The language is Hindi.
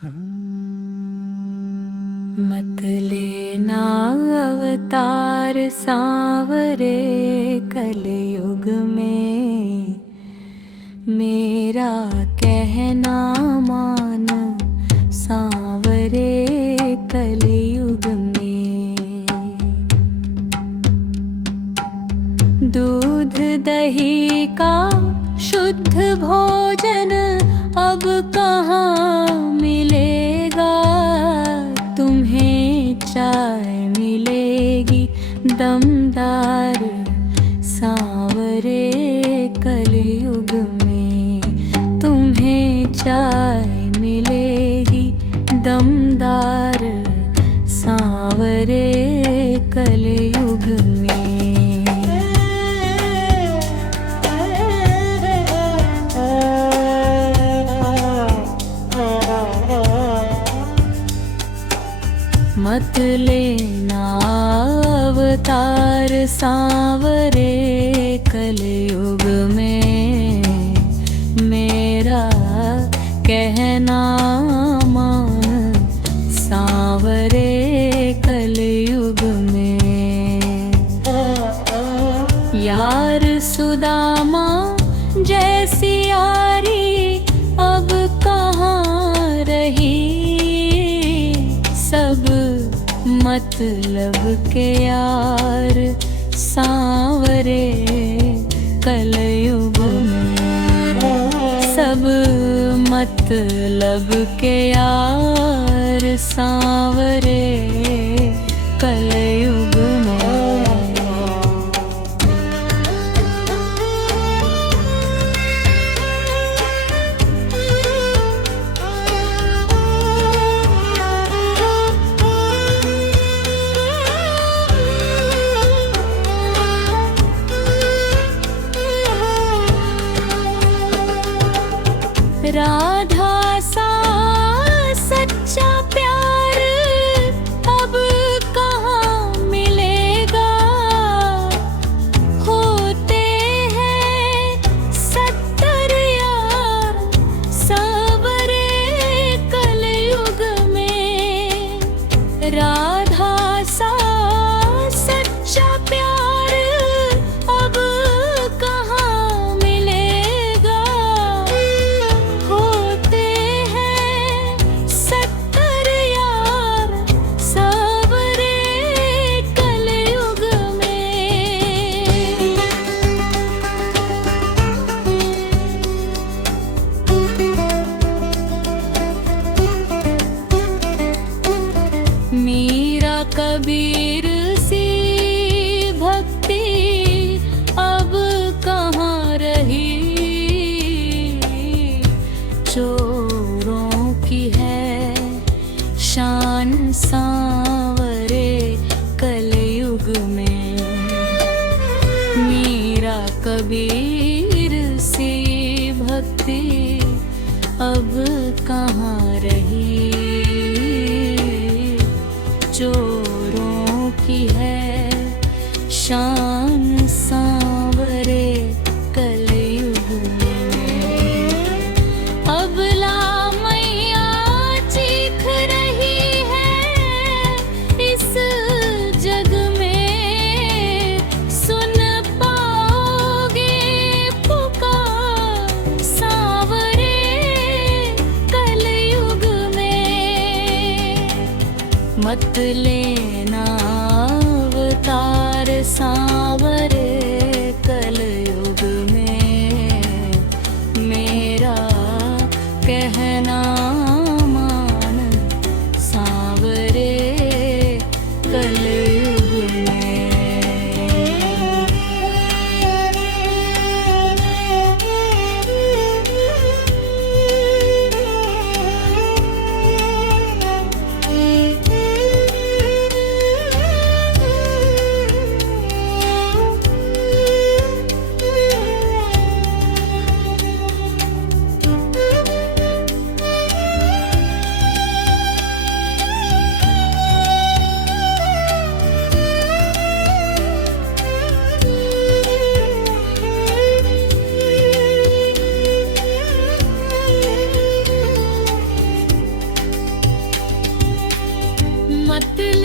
मत लेना अवतार सांवरे कलयुग में, मेरा कहना मान सांवरे कलयुग में। दूध दही का शुद्ध भोजन अब कहाँ मिलेगा, तुम्हें चाय मिलेगी दमदार सांवरे कलयुग में। तुम्हें चाय मिलेगी दमदार सांवरे कलयुग में। मत लेना अवतार सांवरे कलयुग में, मेरा कहना मान सांवरे कलयुग में। यार सुदामा जैसी यारी अब कहाँ रही, सब मतलब के यार सांवरे कलयुग में। सब मतलब के यार सांवरे कलयुग में। राधा सा सच्चा प्यार अब कहाँ मिलेगा, होते हैं 70 यार सांवरे कलयुग में। राधा सा सच्चा प्यार अब कहाँ मिलेगा, होते हैं 70 यार सांवरे कलयुग में। मीरा कबीर सी भक्ति अब कहाँ रही, चोरों की है शान सांवरे कलयुग में। मीरा कबीर सी भक्ति अब कहाँ रही, चोरों की है शान सांवरे कलयुग में। अबला मैया चीख रही है इस जग में, सुन पाओगे पुकार सांवरे कलयुग में। मत लेना अवतार सांवरे कलयुग में, मेरा कहना मान सांवरे कलयुग में। मत